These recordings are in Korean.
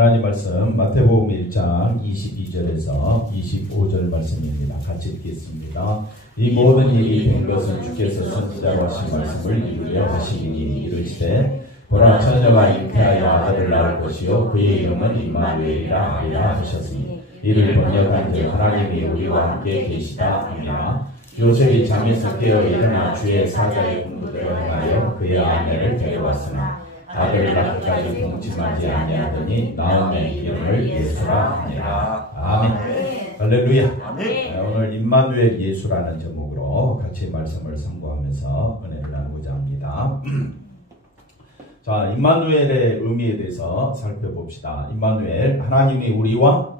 하나님 말씀 마태복음 1장 22절에서 25절 말씀입니다. 같이 읽겠습니다. 이 모든 일이 된 것은 주께서 선지자로 하신 말씀을 이루려 하시니 이르시되 보라 처녀가 잉태하여 아들을 낳을 것이요 그의 이름은 임마누엘이라 하리라 하셨으니 이를 번역한즉 하나님이 우리와 함께 계시다 하니라. 요셉이 잠에서 깨어 일어나 주의 사자의 군부대로 행하여 그의 아내를 데려왔으나 아들을 낳기까지 동침하지 아니하더니 나음의 이름을 예수라 하니라. 아멘. 할렐루야. 아멘. 오늘 임마누엘 예수라는 제목으로 같이 말씀을 선고하면서 은혜를 나누고자 합니다. 자, 임마누엘의 의미에 대해서 살펴봅시다. 임마누엘, 하나님이 우리와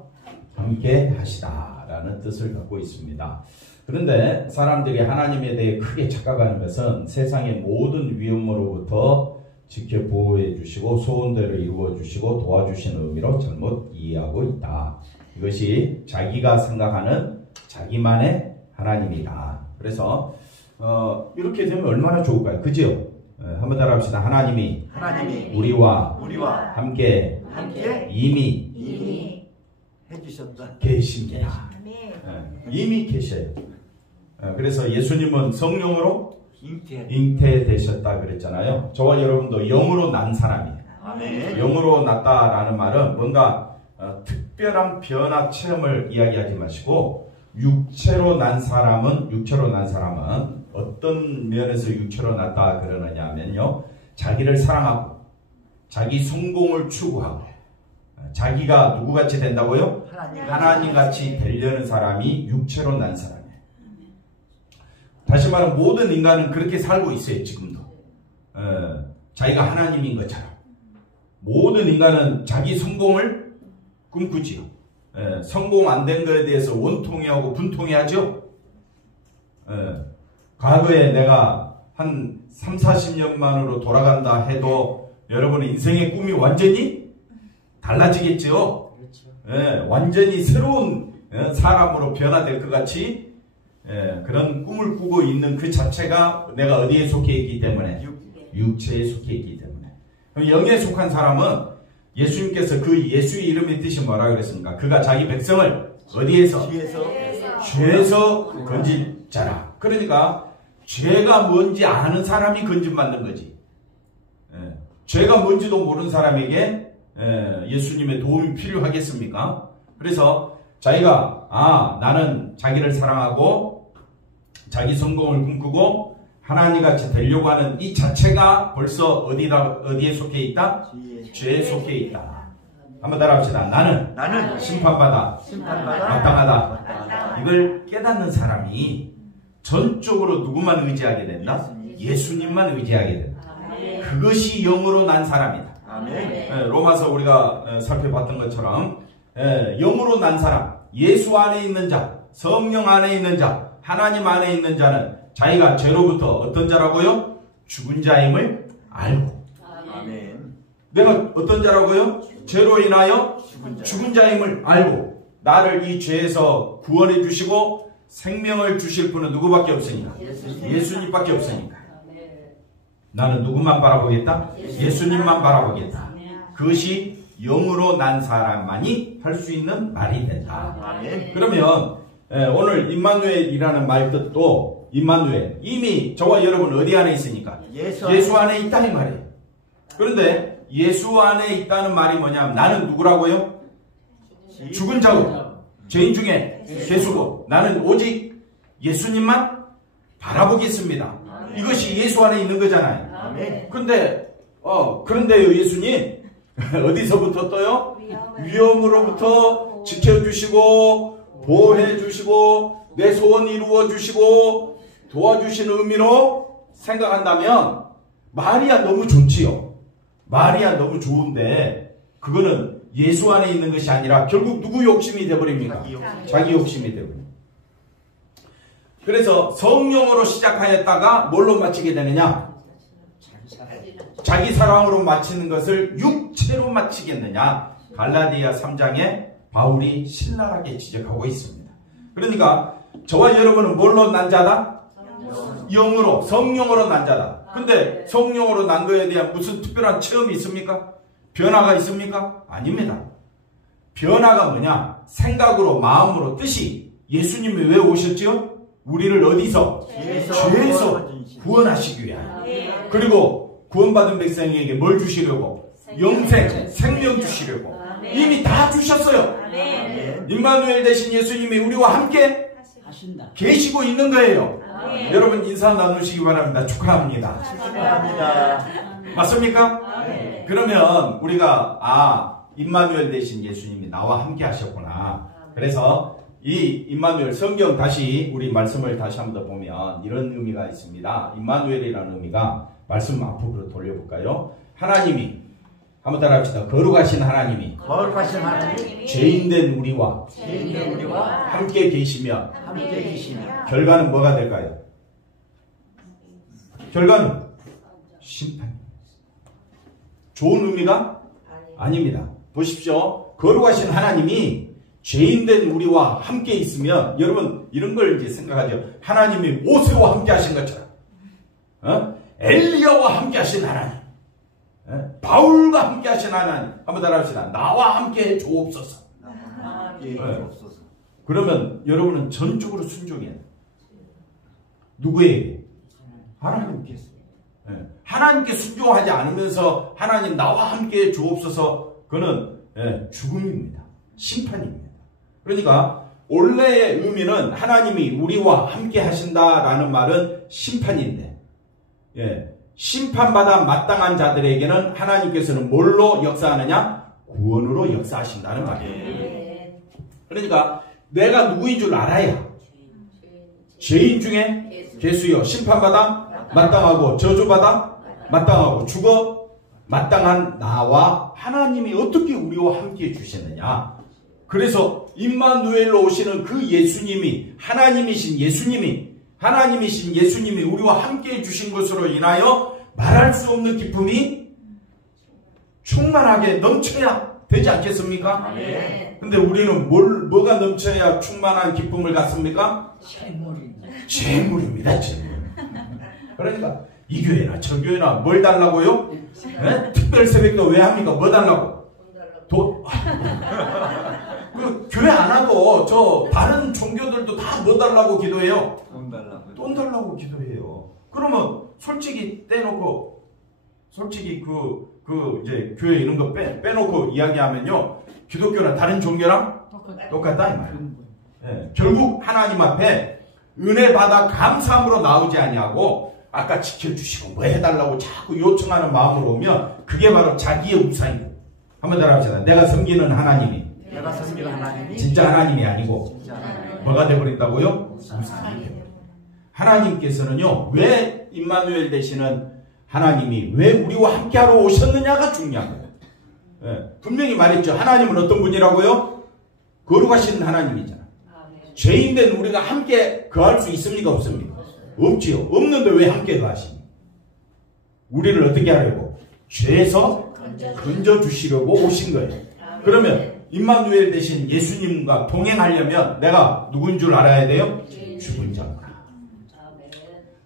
함께 하시다라는 뜻을 갖고 있습니다. 그런데 사람들이 하나님에 대해 크게 착각하는 것은 세상의 모든 위험으로부터 지켜 보호해 주시고 소원대로 이루어 주시고 도와주시는 의미로 잘못 이해하고 있다. 이것이 자기가 생각하는 자기만의 하나님이다. 그래서 이렇게 되면 얼마나 좋을까요? 그죠? 한번 따라합시다. 하나님이 우리와 함께 이미 해주셨다. 계십니다. 이미 계셔요. 그래서 예수님은 성령으로 잉태되셨다 그랬잖아요. 저와 여러분도 영으로 난 사람이에요. 아멘. 영으로 났다라는 말은 뭔가 특별한 변화 체험을 이야기하지 마시고 육체로 난 사람은 어떤 면에서 육체로 났다 그러느냐 하면요, 자기를 사랑하고 자기 성공을 추구하고 자기가 누구같이 된다고요? 하나님같이 되려는 사람이 육체로 난 사람이에요. 다시 말하면 모든 인간은 그렇게 살고 있어요. 지금도 자기가 하나님인 것처럼 모든 인간은 자기 성공을 꿈꾸지요. 성공 안 된 것에 대해서 원통해하고 분통해하죠. 과거에 내가 한 3, 40년만으로 돌아간다 해도 여러분의 인생의 꿈이 완전히 달라지겠죠. 완전히 새로운 사람으로 변화될 것 같이 그런 꿈을 꾸고 있는 그 자체가 내가 어디에 속해 있기 때문에 육체에 속해 있기 때문에. 그럼 영에 속한 사람은 예수님께서 그 예수의 이름의 뜻이 뭐라 그랬습니까? 그가 자기 백성을 어디에서? 죄에서 건질 자라. 그러니까 죄가 뭔지 아는 사람이 건진받는 거지. 죄가 뭔지도 모르는 사람에게 예수님의 도움이 필요하겠습니까? 그래서 자기가 나는 자기를 사랑하고 자기 성공을 꿈꾸고 하나님같이 되려고 하는 이 자체가 벌써 어디에 속해 있다? 죄에 속해 있다. 한번 따라합시다. 나는 심판받아 마땅하다. 이걸 깨닫는 사람이 전적으로 누구만 의지하게 된다? 예수님만 의지하게 된다. 그것이 영으로 난 사람이다. 로마서 우리가 살펴봤던 것처럼 영으로 난 사람, 예수 안에 있는 자, 성령 안에 있는 자, 하나님 안에 있는 자는 자기가 죄로부터 어떤 자라고요? 죽은 자임을 알고. 아멘. 내가 어떤 자라고요? 죄로 인하여 죽은 자임을 알고 나를 이 죄에서 구원해 주시고 생명을 주실 분은 누구밖에 없으니까? 예수님밖에 없으니까. 나는 누구만 바라보겠다? 예수님만 바라보겠다. 그것이 영으로 난 사람만이 할 수 있는 말이 된다. 아멘. 그러면 오늘 임마누엘이라는 말 뜻도 임마누엘, 이미 저와 여러분 어디 안에 있으니까? 예수 안에 있다는 말이에요. 그런데 예수 안에 있다는 말이 뭐냐면 나는 누구라고요? 죽은 자고 죄인 중에 죄수고 나는 오직 예수님만 바라보겠습니다. 이것이 예수 안에 있는 거잖아요. 그런데요 예수님 어디서부터 떠요? 위험으로부터 지켜주시고 보호해주시고 내 소원 이루어주시고 도와주시는 의미로 생각한다면 말이야 너무 좋지요. 말이야 너무 좋은데 그거는 예수 안에 있는 것이 아니라 결국 누구 욕심이 되어버립니까? 자기 욕심이 되어버립니다. 그래서 성령으로 시작하였다가 뭘로 마치게 되느냐? 자기 사랑으로 마치는 것을 육체로 마치겠느냐? 갈라디아 3장에 바울이 신랄하게 지적하고 있습니다. 그러니까 저와 여러분은 뭘로 난 자다? 영으로, 성령으로 난 자다. 근데 성령으로 난 거에 대한 무슨 특별한 체험이 있습니까? 변화가 있습니까? 아닙니다. 변화가 뭐냐? 생각으로, 마음으로, 뜻이. 예수님이 왜 오셨지요? 우리를 어디서? 죄에서 구원하시기 위하여. 그리고 구원받은 백성에게 뭘 주시려고? 영생, 생명 주시려고. 이미 다 주셨어요. 임마누엘 대신 예수님이 우리와 함께 계시고 있는 거예요. 여러분 인사 나누시기 바랍니다. 축하합니다. 맞습니까? 그러면 우리가 임마누엘 대신 예수님이 나와 함께 하셨구나. 그래서 이 임마누엘 성경 다시 우리 말씀을 다시 한번 더 보면 이런 의미가 있습니다. 임마누엘이라는 의미가 말씀 앞으로 돌려볼까요? 하나님이 한번 따라합시다. 거룩하신 하나님이 죄인된 우리와 함께 계시며 결과는 뭐가 될까요? 결과는 심판. 좋은 의미가 아닙니다. 보십시오. 거룩하신 하나님이 죄인된 우리와 함께 있으면 여러분 이런 걸 이제 생각하죠. 하나님이 모세와 함께 하신 것처럼 엘리야와 함께 하신 하나님, 바울과 함께 하신 하나님. 한번 따라합시다. 나와 함께 주옵소서. 그러면 여러분은 전적으로 순종해야 돼요. 누구에게? 하나님께. 하나님께 순종하지 않으면서 하나님 나와 함께 주옵소서. 그는 죽음입니다. 심판입니다. 그러니까 원래의 의미는 하나님이 우리와 함께 하신다라는 말은 심판인데, 심판받아 마땅한 자들에게는 하나님께서는 뭘로 역사하느냐? 구원으로 역사하신다는 말이에요. 그러니까 내가 누구인 줄 알아야 죄인 중에 괴수여 심판받아 마땅하고 저주받아 마땅하고 죽어 마땅한 나와 하나님이 어떻게 우리와 함께 해주셨느냐. 그래서 임마누엘로 오시는 그 예수님이 하나님이신 예수님이 우리와 함께 해주신 것으로 인하여 말할 수 없는 기쁨이 충만하게 넘쳐야 되지 않겠습니까? 근데 우리는 뭐가 넘쳐야 충만한 기쁨을 갖습니까? 재물입니다. 재물. 그러니까 이 교회나 저 교회나 뭘 달라고요? 특별 새벽도 왜 합니까? 뭐 달라고? 돈. 그 교회 안 하고 저 다른 종교들도 다 뭐 달라고 기도해요? 돈 달라고 기도해요. 그러면 솔직히 떼놓고 솔직히 이제 교회 이런 거 빼놓고 이야기하면요, 기독교나 다른 종교랑 똑같다 이 말이에요. 결국 하나님 앞에 은혜 받아 감사함으로 나오지 아니하고 아까 지켜주시고 뭐 해달라고 자꾸 요청하는 마음으로 오면 그게 바로 자기의 우상이에요. 한번 따라합시다. 내가 섬기는 하나님이 진짜 하나님이 아니고 뭐가 되어버린다고요? 우상이 되어버려요. 하나님께서는요, 왜 임마누엘 되시는 하나님이 왜 우리와 함께하러 오셨느냐가 중요한 거예요. 분명히 말했죠. 하나님은 어떤 분이라고요? 거룩하신 하나님이잖아. 죄인된 우리가 함께 거할 수 있습니까? 없습니까? 없지요. 없는데 왜 함께 거하시니? 우리를 어떻게 하려고? 죄에서 건져주시려고 오신 거예요. 그러면 임마누엘 대신 예수님과 동행하려면 내가 누군 줄 알아야 돼요? 죽은 자구나.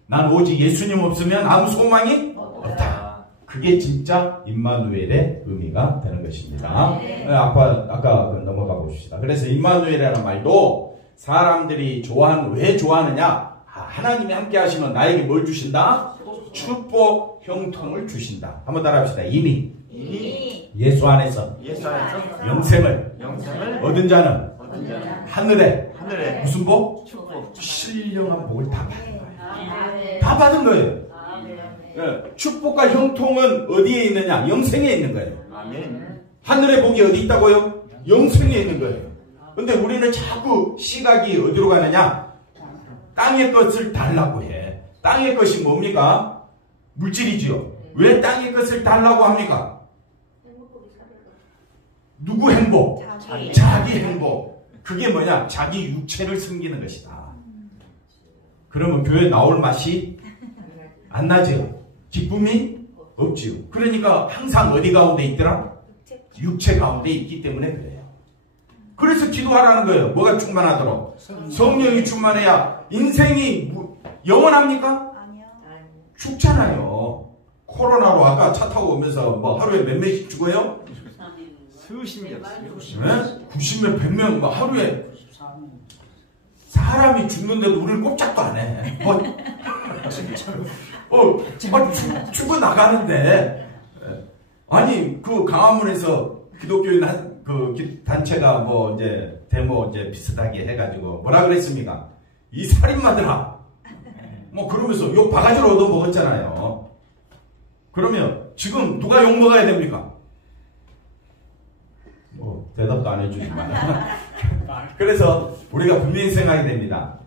난 오직 예수님 없으면 아무 소망이 없다. 그게 진짜 임마누엘의 의미가 되는 것입니다. 아까 넘어가 봅시다. 그래서 임마누엘이라는 말도 사람들이 왜 좋아하느냐? 하나님이 함께 하시면 나에게 뭘 주신다? 축복, 형통을 주신다. 한번 따라합시다. 이미 예수 안에서 영생을 얻은 자는 하늘에 무슨 복? 신령한 복을 다 받은 거예요. 다 받은 거예요. 축복과 형통은 어디에 있느냐? 영생에 있는 거예요. 하늘의 복이 어디 있다고요? 영생에 있는 거예요. 근데 우리는 자꾸 시각이 어디로 가느냐? 땅의 것을 달라고 해. 땅의 것이 뭡니까? 물질이지요. 왜 땅의 것을 달라고 합니까? 누구 행복? 자기 행복. 그게 뭐냐? 자기 육체를 숨기는 것이다. 그러면 교회 나올 맛이 안 나죠. 기쁨이 없지요. 그러니까 항상 어디 가운데 있더라? 육체 가운데 있기 때문에 그래요. 그래서 기도하라는 거예요. 뭐가 충만하도록? 성령이 충만해야 인생이 영원합니까? 아니요. 죽잖아요. 코로나로 아까 차 타고 오면서 뭐 하루에 몇 명씩 죽어요? 수십 명. 90명, 100명, 막 하루에 사람이 죽는데도 우리를 꼼짝도 안 해. 죽어 나가는데. 아니, 그 강화문에서 기독교인 단체가 뭐 이제 데모 이제 비슷하게 해가지고 뭐라 그랬습니까? 이 살인마들아. 뭐 그러면서 욕 바가지로 얻어 먹었잖아요. 그러면 지금 누가 욕 먹어야 됩니까? 뭐 대답도 안 해주지만. 그래서 우리가 분명히 생각이 됩니다.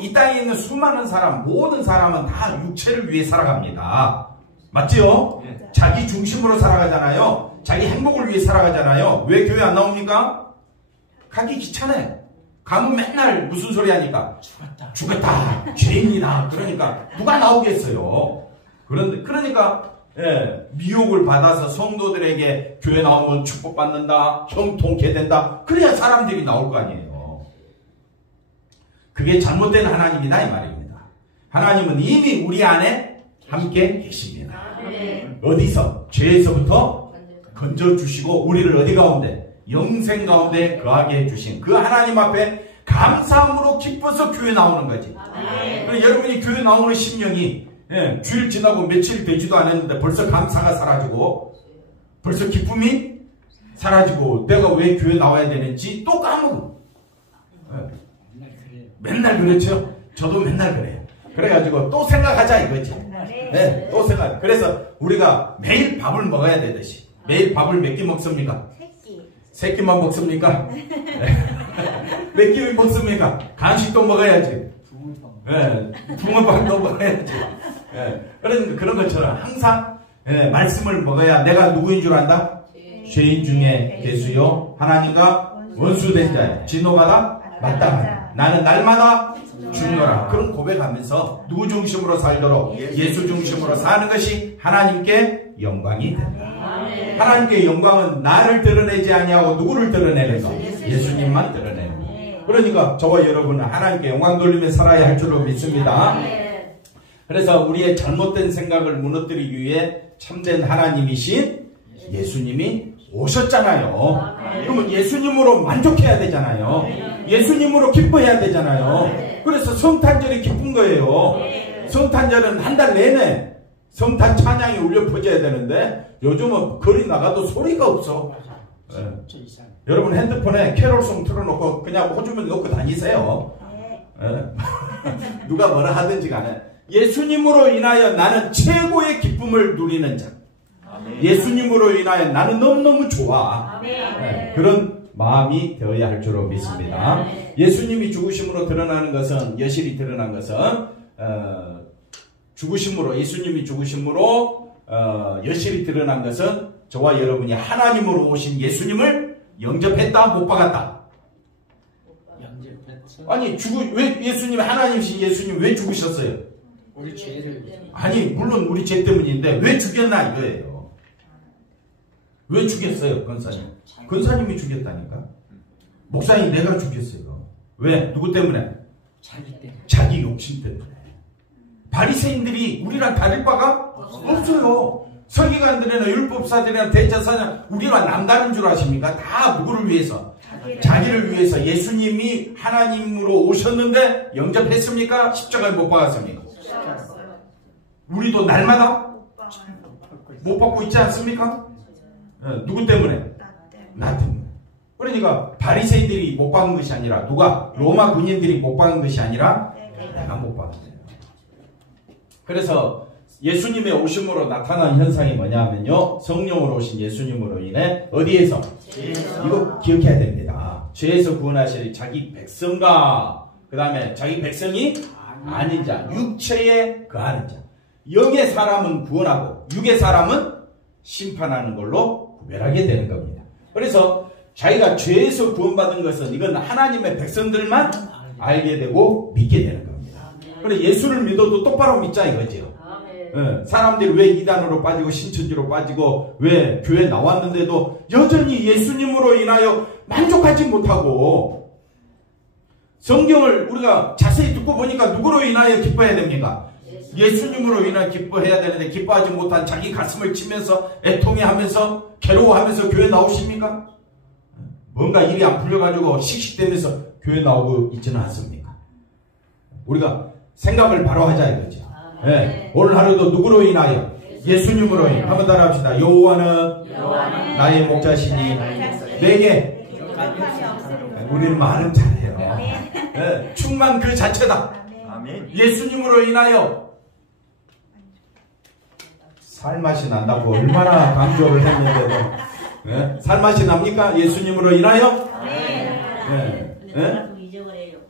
이 땅에 있는 수많은 사람, 모든 사람은 다 육체를 위해 살아갑니다. 맞지요? 네. 자기 중심으로 살아가잖아요. 자기 행복을 위해 살아가잖아요. 왜 교회 안 나옵니까? 가기 귀찮아요. 가면 맨날 무슨 소리 하니까 죽었다 죄인이다. 그러니까 누가 나오겠어요. 그러니까 미혹을 받아서 성도들에게 교회 나오면 축복받는다, 형통케 된다. 그래야 사람들이 나올 거 아니에요. 그게 잘못된 하나님이다 이 말입니다. 하나님은 이미 우리 안에 함께 계십니다. 어디서? 죄에서부터 건져주시고 우리를 어디 가운데? 영생 가운데 거하게 해주신 그 하나님 앞에 감사함으로 기뻐서 교회 나오는 거지. 여러분이 교회 나오는 심령이 주일 지나고 며칠 되지도 않았는데 벌써 감사가 사라지고 벌써 기쁨이 사라지고 내가 왜 교회 나와야 되는지 또 까먹어. 맨날 그렇죠. 저도 맨날 그래요. 그래가지고 또 생각하자 이거지. 또 생각. 그래서 우리가 매일 밥을 먹어야 되듯이 매일 밥을 몇 끼 먹습니까? 세 끼만 먹습니까? 몇 끼 먹습니까? 간식도 먹어야지. 붕어빵도 먹어야지. 그런 것처럼 항상 말씀을 먹어야 내가 누구인 줄 안다? 죄인 중에 계수요 하나님과 원수된 자야. 진노받아 마땅하다. 나는 날마다 죽노라. 그런 고백하면서 누구 중심으로 살도록 예수 중심으로 사는 것이 하나님께 영광이 된다. 하나님께 영광은 나를 드러내지 아니하고 누구를 드러내는가? 예수님만 드러내는. 그러니까 저와 여러분은 하나님께 영광 돌리며 살아야 할 줄로 믿습니다. 그래서 우리의 잘못된 생각을 무너뜨리기 위해 참된 하나님이신 예수님이 오셨잖아요. 그러면 예수님으로 만족해야 되잖아요. 예수님으로 기뻐해야 되잖아요. 그래서 성탄절이 기쁜 거예요. 성탄절은 한 달 내내 성탄 찬양이 울려 퍼져야 되는데 요즘은 거리 나가도 소리가 없어. 여러분 핸드폰에 캐롤송 틀어놓고 그냥 호주머니 놓고 다니세요. 누가 뭐라 하든지 간에 예수님으로 인하여 나는 최고의 기쁨을 누리는 자. 예수님으로 인하여 나는 너무너무 좋아. 그런 마음이 되어야 할 줄로 믿습니다. 예수님이 죽으심으로 드러나는 것은, 여실히 드러난 것은 예수님이 죽으심으로 여실히 드러난 것은 저와 여러분이 하나님으로 오신 예수님을 영접했다 못 박았다? 아니 왜 예수님 하나님이신 예수님 왜 죽으셨어요? 우리 죄를. 아니 물론 우리 죄 때문인데 왜 죽였나 이거예요. 왜 죽였어요 권사님? 권사님이 죽였다니까. 목사님 내가 죽였어요. 왜? 누구 때문에? 자기 욕심 때문에. 바리새인들이 우리랑 다를 바가 없어요. 서기관들이나 율법사들이나 대제사장 우리와 남다른 줄 아십니까? 다 누구를 위해서? 자기를 위해서. 예수님이 하나님으로 오셨는데 영접했습니까? 십자가에 못 박았습니까? 우리도 날마다 못 받고 있지 않습니까? 누구 때문에? 나 때문에. 그러니까 바리새인들이 못 박은 것이 아니라 누가? 로마 군인들이 못 박은 것이 아니라 내가 못 박았어요. 그래서 예수님의 오심으로 나타난 현상이 뭐냐면요, 성령으로 오신 예수님으로 인해 어디에서? 이거 기억해야 됩니다. 죄에서 구원하실 자기 백성과 그 다음에 자기 백성이 아닌 자, 육체에 거하는 자. 영의 사람은 구원하고 육의 사람은 심판하는 걸로 구별하게 되는 겁니다. 그래서 자기가 죄에서 구원받은 것은 이건 하나님의 백성들만 알게 되고 믿게 되는 겁니다. 그래 예수를 믿어도 똑바로 믿자 이거죠. 사람들이 왜 이단으로 빠지고 신천지로 빠지고 왜 교회 나왔는데도 여전히 예수님으로 인하여 만족하지 못하고, 성경을 우리가 자세히 듣고 보니까 누구로 인하여 기뻐해야 됩니까? 예수님으로 인해 기뻐해야 되는데 기뻐하지 못한 자기 가슴을 치면서 애통해하면서 괴로워하면서 교회 나오십니까? 뭔가 일이 안 풀려가지고 씩씩대면서 교회 나오고 있지는 않습니까? 우리가 생각을 바로 하자 이거죠. 네. 오늘 하루도 누구로 인하여? 예수님으로 인하여. 한번 따라 합시다. 여호와는 나의 목자시니 내게 우리는 말은 잘해요. 네. 충만 그 자체다. 예수님으로 인하여 살맛이 난다고 얼마나 강조를 했는데도 네? 살맛이 납니까? 예수님으로 인하여? 네. 네?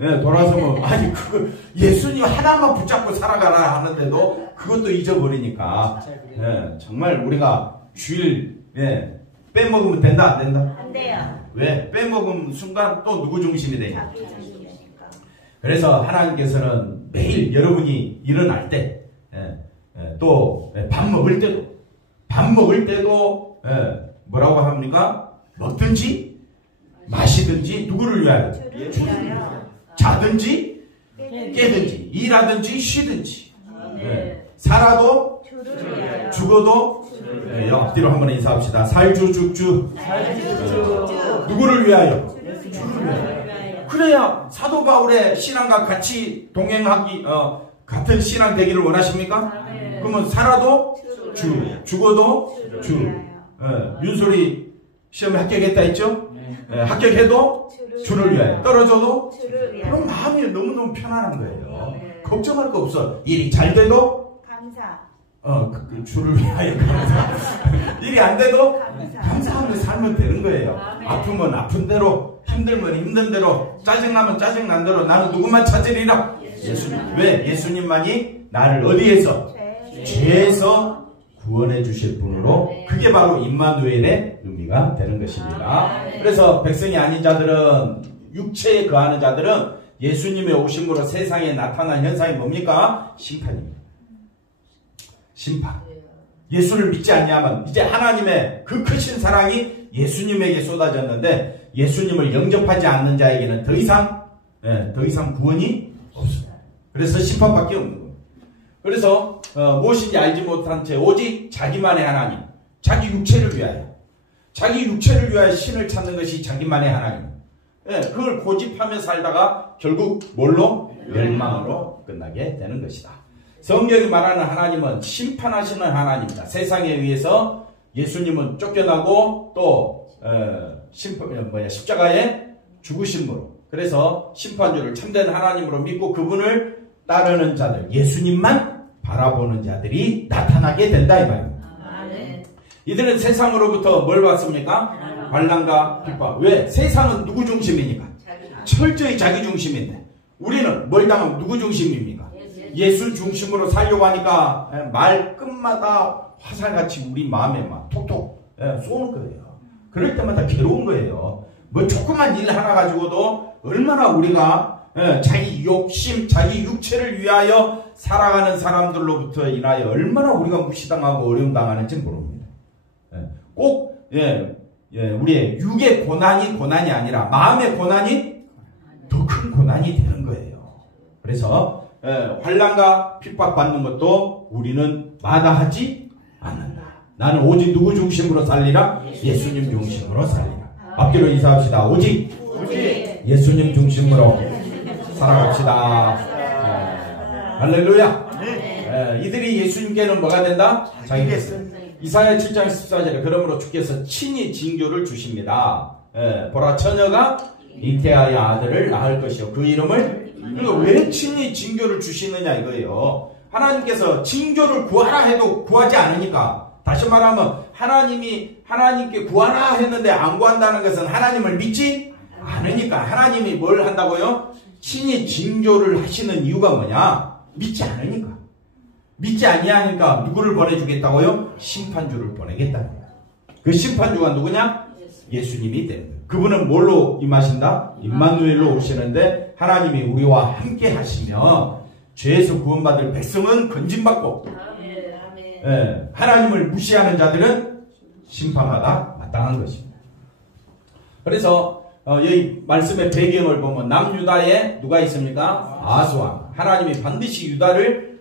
네, 돌아서면 아니 그거 예수님 하나만 붙잡고 살아가라 하는데도 그것도 잊어버리니까 네, 정말 우리가 주일 네, 빼먹으면 된다 안 된다? 안 돼요. 왜? 빼먹은 순간 또 누구 중심이 되냐? 그래서 하나님께서는 매일 여러분이 일어날 때 또 밥 먹을 때도 뭐라고 합니까? 먹든지 마시든지 누구를 위하여? 자든지 깨든지 일하든지 쉬든지 살아도 죽어도 앞뒤로 한번 인사합시다. 살주 죽주 누구를 위하여? 주를 위하여. 그래야 사도 바울의 신앙과 같이 동행하기 같은 신앙 되기를 원하십니까? 그러면 살아도 죽어도 주. 윤솔이 시험에 합격했다 했죠? 합격해도 주를 위하여. 떨어져도 그럼 마음이 너무너무 편안한 거예요. 걱정할 거 없어. 일이 잘 돼도 감사. 그 주를 위하여 감사. 일이 안 돼도 감사하며 살면 되는 거예요. 아프면 아픈 대로, 힘들면 힘든 대로, 짜증나면 짜증난 대로 나는 누구만 찾으리라? 예수님. 왜? 예수님만이 나를 어디에서? 죄에서 구원해 주실 분으로 그게 바로 임마누엘의 의미가 되는 것입니다. 그래서 백성이 아닌 자들은 육체에 거하는 자들은 예수님의 오심으로 세상에 나타난 현상이 뭡니까? 심판입니다. 심판. 예수를 믿지 않냐면 이제 하나님의 그 크신 사랑이 예수님에게 쏟아졌는데 예수님을 영접하지 않는 자에게는 더 이상 구원이 없습니다. 그래서 심판밖에 없는 거예요. 그래서 무엇인지 알지 못한 채 오직 자기만의 하나님, 자기 육체를 위하여 신을 찾는 것이 자기만의 하나님. 그걸 고집하며 살다가 결국 뭘로? 멸망으로 끝나게 되는 것이다. 성경이 말하는 하나님은 심판하시는 하나님이다. 세상에 의해서 예수님은 쫓겨나고 또 십자가에 죽으심으로 그래서 심판주를 참된 하나님으로 믿고 그분을 따르는 자들, 예수님만 바라보는 자들이 나타나게 된다 이 말입니다. 이들은 세상으로부터 뭘 받습니까? 환난과 핍박. 왜? 세상은 누구 중심이니까? 철저히 자기 중심인데 우리는 뭘 당하면 누구 중심입니까? 예수 중심으로 살려고 하니까 말 끝마다 화살같이 우리 마음에 막 톡톡 쏘는 거예요. 그럴 때마다 괴로운 거예요. 뭐 조그만 일 하나 가지고도 얼마나 우리가 자기 욕심, 자기 육체를 위하여 살아가는 사람들로부터 인하여 얼마나 우리가 무시당하고 어려움 당하는지 모릅니다. 꼭 우리의 육의 고난이 아니라 마음의 고난이 더 큰 고난이 되는 거예요. 그래서 환난과 핍박받는 것도 우리는 마다하지 않는다. 나는 오직 누구 중심으로 살리라? 예수님 중심으로 살리라. 앞뒤로 인사합시다. 오직 예수님 중심으로 살아갑시다. 할렐루야. 이들이 예수님께는 뭐가 된다? 자기께서. 이사야 7장 14절에 그러므로 주께서 친히 징조를 주십니다. 보라 처녀가 잉태하여 아들을 낳을 것이요 그 이름을 그러니까 왜 친히 징조를 주시느냐 이거예요. 하나님께서 징조를 구하라 해도 구하지 않으니까 다시 말하면 하나님께 구하라 했는데 안 구한다는 것은 하나님을 믿지 않으니까 하나님이 뭘 한다고요? 친히 징조를 하시는 이유가 뭐냐? 믿지 않으니까. 믿지 아니하니까 누구를 보내주겠다고요? 심판주를 보내겠다는 거야. 그 심판주가 누구냐? 예수님이 되는 거예요. 그분은 뭘로 임하신다? 임마누엘로 오시는데 하나님이 우리와 함께 하시며 죄에서 구원받을 백성은 건진받고 하나님을 무시하는 자들은 심판받아 마땅한 것입니다. 그래서 여기 말씀의 배경을 보면 남유다에 누가 있습니까? 아하스왕. 하나님이 반드시 유다를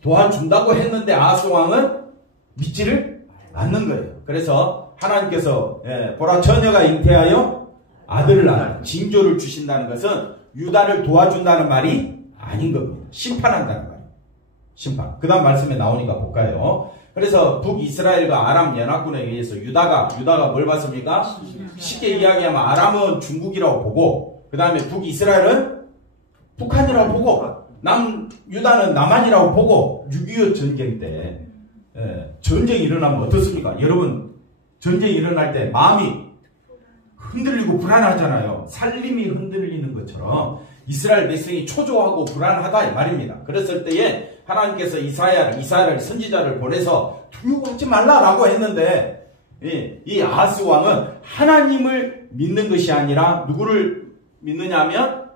도와준다고 했는데 아하스 왕은 믿지를 않는 거예요. 그래서 하나님께서 보라 처녀가 잉태하여 아들을 낳아 징조를 주신다는 것은 유다를 도와준다는 말이 아닌 겁니다. 심판한다는 말이에요. 심판. 그 다음 말씀에 나오니까 볼까요? 그래서 북이스라엘과 아람 연합군에 의해서 유다가 뭘 봤습니까? 쉽게 이야기하면 아람은 중국이라고 보고 그 다음에 북이스라엘은 북한이라고 보고 유다는 남한이라고 보고 6.25 전쟁 때 전쟁이 일어나면 어떻습니까? 여러분 전쟁이 일어날 때 마음이 흔들리고 불안하잖아요. 살림이 흔들리는 것처럼 이스라엘 백성이 초조하고 불안하다 이 말입니다. 그랬을 때에 하나님께서 이사야를 선지자를 보내서 두려워하지 말라라고 했는데 이 아하스 왕은 하나님을 믿는 것이 아니라 누구를 믿느냐면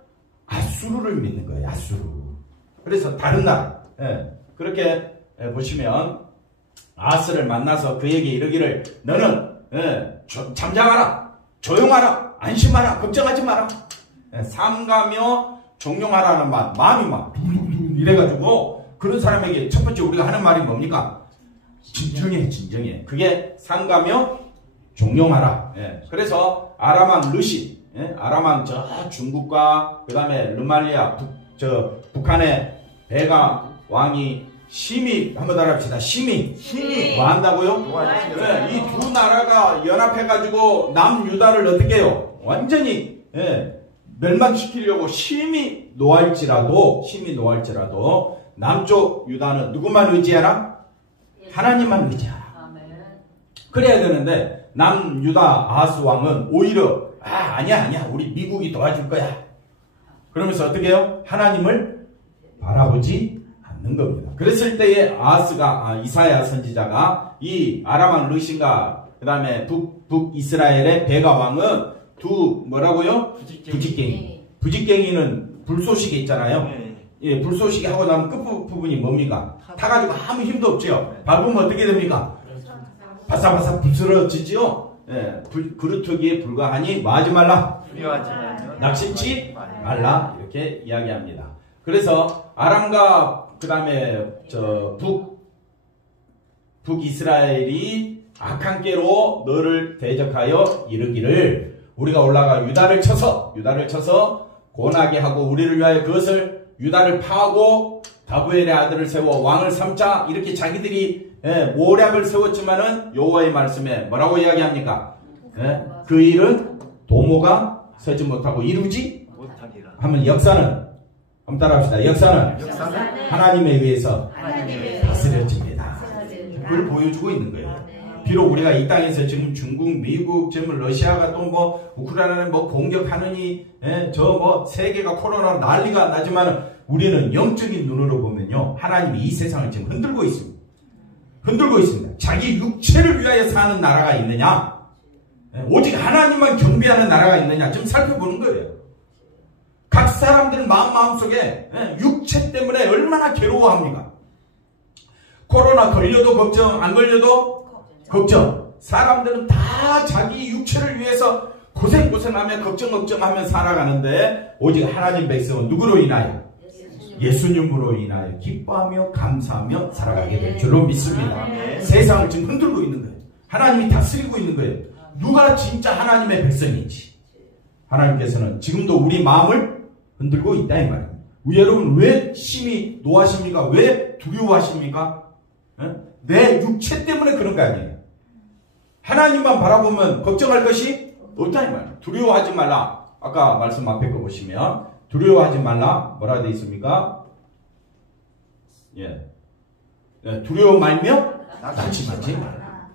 아수르를 믿는 거예요. 아수르. 그래서 다른 나라. 그렇게 보시면 아하스를 만나서 그에게 이르기를 너는 잠잠하라. 조용하라. 안심하라. 걱정하지 마라. 삼가며 종용하라는 마음이 막 이래가지고 그런 사람에게 첫 번째 우리가 하는 말이 뭡니까? 진정해. 그게 삼가며 종용하라. 그래서 아람왕 르시, 아람왕 저 중국과 그 다음에 르말리아 북한의 베가 왕이 심히 한번 따라합시다. 심히 뭐 한다고요? 이 두 나라가 연합해가지고 남유다를 어떻게 해요? 완전히 멸망시키려고 심히 노할지라도 남쪽 유다는 누구만 의지하라? 하나님만 의지하라. 그래야 되는데 남유다 아하스 왕은 오히려 아니야 우리 미국이 도와줄 거야. 그러면서 어떻게 해요? 하나님을 바라보지 않는 겁니다. 그랬을 때에 이사야 선지자가 이 아람왕 르신과 그 다음에 북이스라엘의 베가 왕은 뭐라고요? 부직갱이는 불쏘시개 있잖아요. 불쏘시개 하고 나면 끝부분이 뭡니까? 타가지고 아무 힘도 없죠. 밟으면 어떻게 됩니까? 바삭바삭 부스러지죠. 그루터기에 불과하니 뭐 하지 말라? 낙심치 말라. 이렇게 이야기합니다. 그래서 아람과 그 다음에 북이스라엘이 악한 꾀로 너를 대적하여 이르기를 우리가 올라가 유다를 쳐서 고나게 하고 우리를 위하여 그것을 유다를 파하고 다부엘의 아들을 세워 왕을 삼자. 이렇게 자기들이 모략을 세웠지만은 여호와의 말씀에 뭐라고 이야기합니까? 그 일은 도모가 서지 못하고 이루지 못하리라. 하면 역사는 한번 따라합시다. 역사는 하나님에 의해서 다스려집니다. 그걸 보여주고 있는 거예요. 비록 우리가 이 땅에서 지금 중국, 미국, 지금 러시아가 또 뭐 우크라이나를 뭐 공격하느니 세계가 코로나 난리가 나지만 우리는 영적인 눈으로 보면요 하나님이 이 세상을 지금 흔들고 있습니다. 자기 육체를 위하여 사는 나라가 있느냐? 오직 하나님만 경배하는 나라가 있느냐? 좀 살펴보는 거예요. 각 사람들 마음속에 육체 때문에 얼마나 괴로워합니까? 코로나 걸려도 걱정, 안 걸려도 걱정. 사람들은 다 자기 육체를 위해서 고생하며 걱정하며 살아가는데 오직 하나님 백성은 누구로 인하여? 예수님으로 인하여 기뻐하며 감사하며 살아가게 될 줄로 믿습니다. 세상을 지금 흔들고 있는 거예요. 하나님이 다스리고 있는 거예요. 누가 진짜 하나님의 백성인지. 하나님께서는 지금도 우리 마음을 흔들고 있다 이 말입니다. 여러분 왜 심히 노하십니까? 왜 두려워하십니까? 내 육체 때문에 그런 거 아니에요. 하나님만 바라보면 걱정할 것이 없다 이 말이에요. 두려워하지 말라. 아까 말씀 앞에 거 보시면 두려워하지 말라. 뭐라 되어 있습니까? 두려워 말며 낙심하지 말라.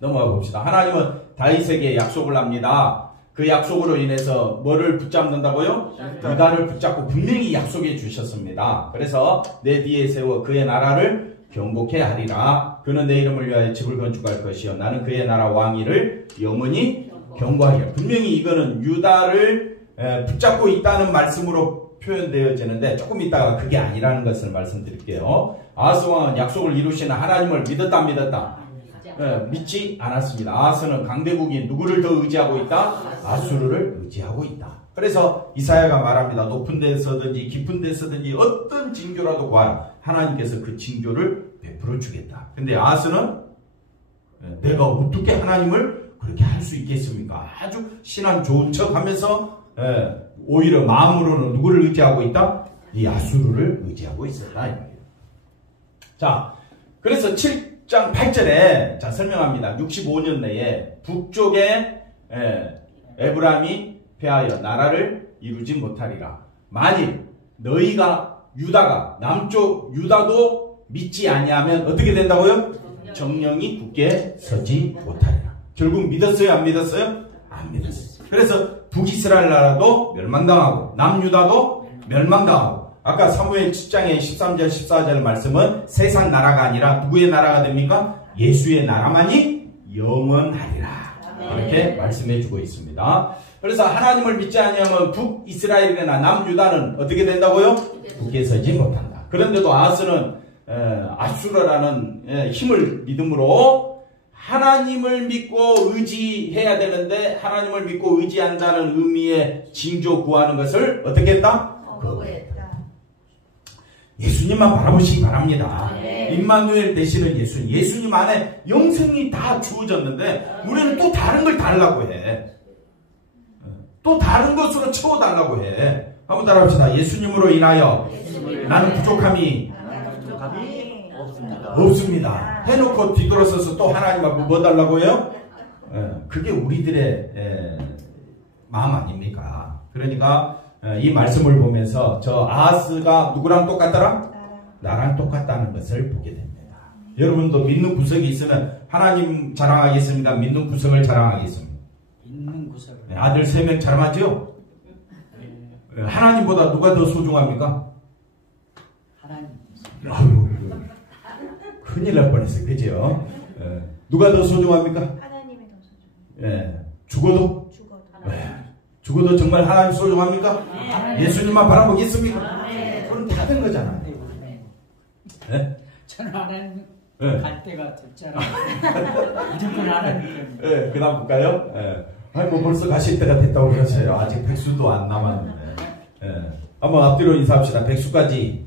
넘어가 봅시다. 하나님은 다윗에게 약속을 합니다. 그 약속으로 인해서 뭐를 붙잡는다고요? 유다를 붙잡고 분명히 약속해 주셨습니다. 그래서 내 뒤에 세워 그의 나라를 경복해 하리라. 그는 내 이름을 위하여 집을 건축할 것이요 나는 그의 나라 왕위를 영원히 경고하리라. 분명히 이거는 유다를 붙잡고 있다는 말씀으로 표현되어지는데 조금 있다가 그게 아니라는 것을 말씀드릴게요. 아하스 왕은 약속을 이루시는 하나님을 믿었다 안 믿었다? 믿지 않았습니다. 아하스는 강대국인 누구를 더 의지하고 있다? 아수르를 의지하고 있다. 그래서 이사야가 말합니다. 높은 데서든지 깊은 데서든지 어떤 징조라도 구하라. 하나님께서 그 징조를 베풀어 주겠다. 근데 아하스는 내가 어떻게 하나님을 그렇게 할 수 있겠습니까? 아주 신앙 좋은 척 하면서 오히려 마음으로는 누구를 의지하고 있다? 이 아수르를 의지하고 있었다. 이 말이에요. 자, 그래서 7장 8절에 자 설명합니다. 65년 내에 북쪽에 에브라임이 패하여 나라를 이루지 못하리라. 만일 너희가 유다가 남쪽 유다도 믿지 아니하면 어떻게 된다고요? 정령이 굳게 서지 못하리라. 결국 믿었어요? 안 믿었어요? 안 믿었어요. 그래서 북이스라엘 나라도 멸망당하고 남유다도 멸망당하고 아까 사무엘 7장의 13절 14절 말씀은 세상 나라가 아니라 누구의 나라가 됩니까? 예수의 나라만이 영원하리라. 이렇게 말씀해 주고 있습니다. 그래서 하나님을 믿지 아니하면 북이스라엘이나 남유다는 어떻게 된다고요? 굳게 서지 못한다. 그런데도 아하스는 아수르라는 힘을 믿음으로 하나님을 믿고 의지해야 되는데 하나님을 믿고 의지한다는 의미의 징조 구하는 것을 어떻게 했다? 거부했다. 예수님만 바라보시기 바랍니다. 임마누엘 되시는 예수님 안에 영생이 다 주어졌는데 우리는 또 다른 걸 달라고 해. 또 다른 것으로 채워달라고 해. 한번 따라합시다. 예수님으로 인하여 나는 부족함이 없습니다. 해놓고 뒤돌아서서 또 하나님 앞에 뭐 달라고 해요? 그게 우리들의 마음 아닙니까? 그러니까 이 말씀을 보면서 저 아하스가 누구랑 똑같더라? 나랑 똑같다는 것을 보게 됩니다. 여러분도 믿는 구석이 있으면 하나님 자랑하겠습니까? 믿는 구석을 자랑하겠습니까? 믿는 구석을. 아들 3명 자랑하죠? 하나님보다 누가 더 소중합니까? 하나님. 아유, 큰일 날 뻔했어요. 그죠? 누가 더 소중합니까? 하나님이 더 소중합니다. 죽어도? 죽어도 정말 하나님 소중합니까? 예수님만 바라보겠습니까? 그럼 다 된 거잖아요. 저는 하나님 갈 때가 됐잖아요. 무조건 하나님. 그 다음 볼까요? 아니, 뭐 벌써 가실 때가 됐다고 그러세요. 아직 백수도 안 남았는데. 한번 앞뒤로 인사합시다. 백수까지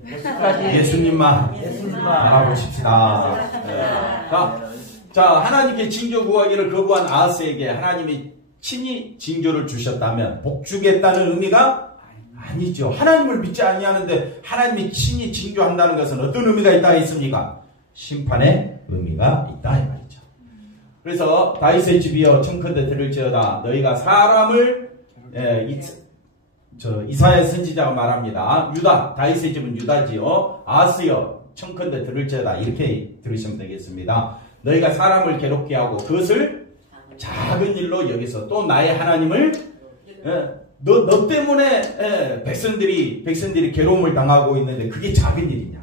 예수님만 바라보십시다. 자, 하나님께 징조 구하기를 거부한 아하스에게 하나님이 친히 징조를 주셨다면 복 주겠다는 의미가 아니죠. 하나님을 믿지 아니하는데 하나님이 친히 징조한다는 것은 어떤 의미가 있다 했습니까? 심판의 의미가 있다 이 말이죠. 그래서 다윗의 집이여 청컨대 들을지어다 너희가 사람을 이사야 선지자가 말합니다. 유다, 다윗의 집은 유다지요. 아하스여 청컨대 들을지어다 이렇게 들으시면 되겠습니다. 너희가 사람을 괴롭게 하고 그것을 작은 일로 여기서 또 나의 하나님을 너 때문에 백성들이 괴로움을 당하고 있는데 그게 작은 일이냐?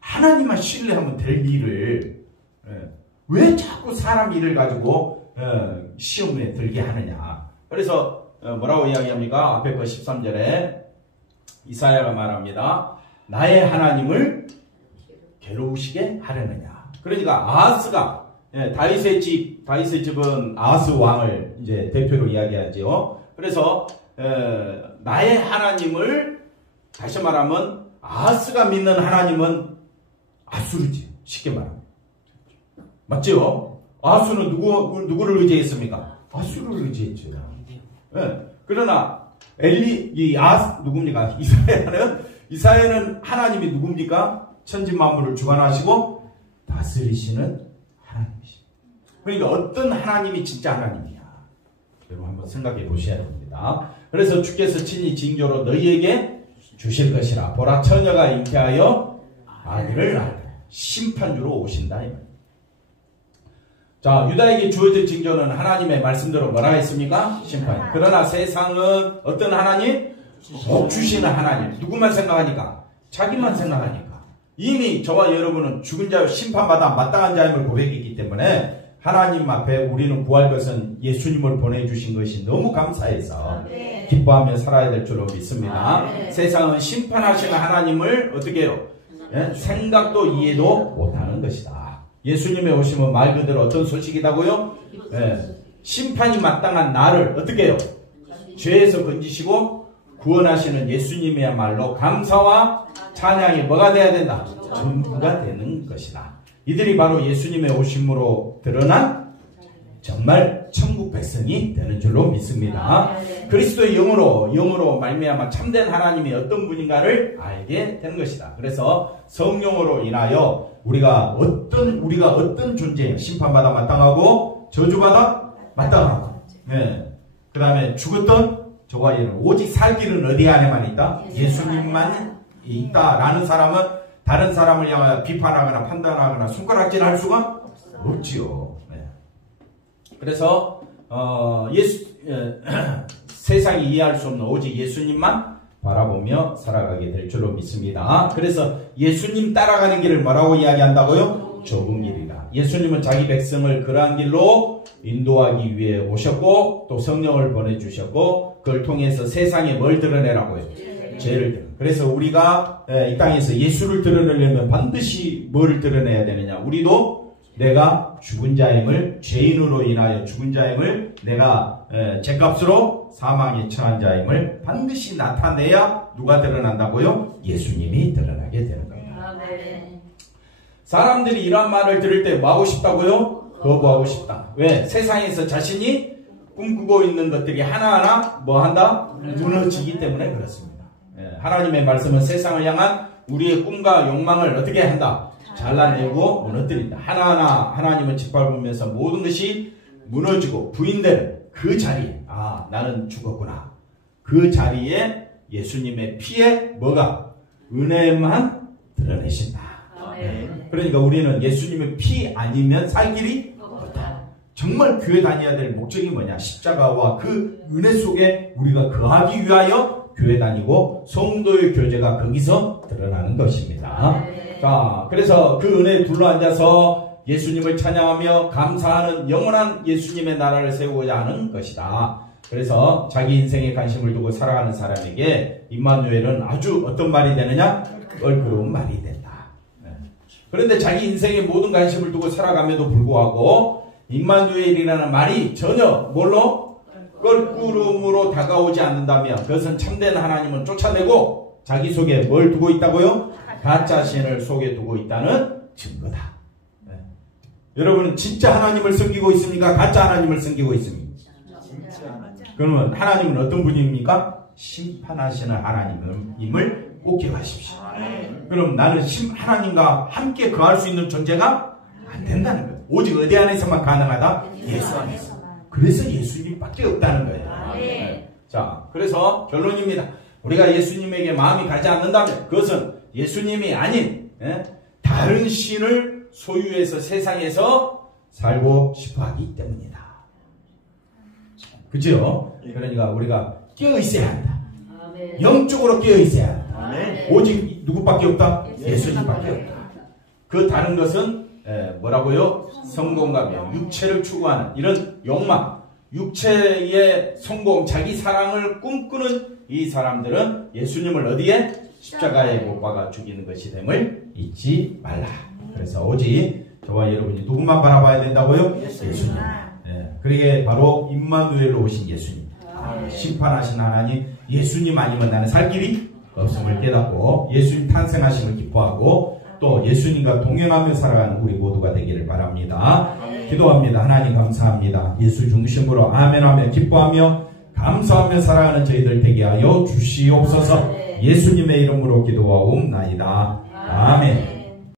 하나님만 신뢰하면 될 일을 왜 자꾸 사람 일을 가지고 시험에 들게 하느냐? 그래서 뭐라고 이야기합니까? 앞에 거 13절에 이사야가 말합니다. 나의 하나님을 괴로우시게 하려느냐? 그러니까 아하스가 다윗의 집은 아하스 왕을 이제 대표로 이야기하지요. 그래서 나의 하나님을 다시 말하면 아하스가 믿는 하나님은 아수르지. 쉽게 말하면 맞죠? 아하스는 누구를 의지했습니까? 아수르를 의지했죠. 그러나 누굽니까? 이사야는 하나님이 누굽니까? 천지 만물을 주관하시고 다스리시는 하나님이십니다. 그러니까 어떤 하나님이 진짜 하나님이냐? 여러분 한번 생각해 보셔야 됩니다. 그래서 주께서 친히 징조로 너희에게 주실 것이라. 보라 처녀가 잉태하여 아들을 낳으리라. 심판주로 오신다 이 말입니다. 자, 유다에게 주어질 징조는 하나님의 말씀대로 뭐라 했습니까? 심판. 그러나 세상은 어떤 하나님? 복 주시는 하나님. 누구만 생각하니까? 자기만 생각하니까. 이미 저와 여러분은 죽은 자여 심판받아 마땅한 자임을 고백했기 때문에 하나님 앞에 우리는 구할 것은 예수님을 보내주신 것이 너무 감사해서 기뻐하며 살아야 될 줄로 믿습니다. 세상은 심판하시는 하나님을 어떻게 해요? 생각도 이해도 못하는 것이다. 예수님의 오심은 말 그대로 어떤 소식이다고요? 심판이 마땅한 나를 어떻게 해요? 죄에서 건지시고 구원하시는 예수님이야말로 감사와 찬양이 뭐가 돼야 된다? 전부가 되는 것이다. 이들이 바로 예수님의 오심으로 드러난 정말 천국 백성이 되는 줄로 믿습니다. 그리스도의 영으로 말미암아 참된 하나님이 어떤 분인가를 알게 되는 것이다. 그래서 성령으로 인하여 우리가 어떤 존재예요? 심판받아 마땅하고 저주받아 마땅하고. 그 다음에 죽었던 저와 얘는 오직 살 길은 어디 안에만 있다? 예수님만 있다라는 사람은 다른 사람을 향하여 비판하거나 판단하거나 손가락질할 수가 없지요. 그래서 세상이 이해할 수 없는 오직 예수님만 바라보며 살아가게 될 줄로 믿습니다. 그래서 예수님 따라가는 길을 뭐라고 이야기한다고요? 좁은 길이다. 예수님은 자기 백성을 그러한 길로 인도하기 위해 오셨고 또 성령을 보내주셨고 그걸 통해서 세상에 뭘 드러내라고요? 죄를 드러내. 그래서 우리가 이 땅에서 예수를 드러내려면 반드시 뭘 드러내야 되느냐? 우리도 내가 죽은 자임을, 죄인으로 인하여 죽은 자임을, 내가 죄값으로 사망에 처한 자임을 반드시 나타내야 누가 드러난다고요? 예수님이 드러나게 되는 겁니다. 사람들이 이런 말을 들을 때 뭐 하고 싶다고요? 거부하고 싶다. 왜? 세상에서 자신이 꿈꾸고 있는 것들이 하나하나 뭐 한다? 무너지기 때문에 그렇습니다. 하나님의 말씀은 세상을 향한 우리의 꿈과 욕망을 어떻게 한다? 잘라내고 무너뜨린다. 하나하나 하나님을 짓밟으면서 모든 것이 무너지고 부인되는 그 자리에 나는 죽었구나. 그 자리에 예수님의 피에 뭐가? 은혜만 드러내신다. 그러니까 우리는 예수님의 피 아니면 살 길이 없다. 정말 교회 다녀야 될 목적이 뭐냐? 십자가와 그 은혜 속에 우리가 거하기 위하여 교회 다니고 성도의 교제가 거기서 드러나는 것입니다. 자, 그래서 그 은혜에 둘러앉아서 예수님을 찬양하며 감사하는 영원한 예수님의 나라를 세우고자 하는 것이다. 그래서 자기 인생에 관심을 두고 살아가는 사람에게 임마누엘은 아주 어떤 말이 되느냐? 껄끄러운 말이 된다. 그런데 자기 인생에 모든 관심을 두고 살아감에도 불구하고 임마누엘이라는 말이 전혀 뭘로? 껄끄러움으로 다가오지 않는다면 그것은 참된 하나님은 쫓아내고 자기 속에 뭘 두고 있다고요? 가짜 신을 속에 두고 있다는 증거다. 여러분은 진짜 하나님을 섬기고 있습니까? 가짜 하나님을 섬기고 있습니까? 그러면 하나님은 어떤 분입니까? 심판하시는 하나님임을 꼭 기억하십시오. 그럼 나는 하나님과 함께 거할 수 있는 존재가 안 된다는 거예요. 오직 어디 안에서만 가능하다? 예수 안에서. 그래서 예수님밖에 없다는 거예요. 자, 그래서 결론입니다. 우리가 예수님에게 마음이 가지 않는다면 그것은 예수님이 아닌 다른 신을 소유해서 세상에서 살고 싶어하기 때문이다. 그죠? 그러니까 우리가 깨어있어야 한다. 영적으로 깨어있어야 한다. 오직 누구밖에 없다? 예수님밖에 없다. 그 다른 것은 뭐라고요? 성공과 명, 육체를 추구하는 이런 욕망, 육체의 성공, 자기 사랑을 꿈꾸는 이 사람들은 예수님을 어디에? 십자가에 못 박아 죽이는 것이 됨을 잊지 말라. 그래서 오직 저와 여러분이 누구만 바라봐야 된다고요? 예수님. 그게 바로 임마누엘로 오신 예수님. 심판하신 하나님, 예수님 아니면 나는 살 길이 없음을 깨닫고 예수님 탄생하심을 기뻐하고 또 예수님과 동행하며 살아가는 우리 모두가 되기를 바랍니다. 기도합니다. 하나님 감사합니다. 예수 중심으로 아멘하며 기뻐하며 감사하며 살아가는 저희들 되게 하여 주시옵소서. 예수님의 이름으로 기도하옵나이다. 아멘.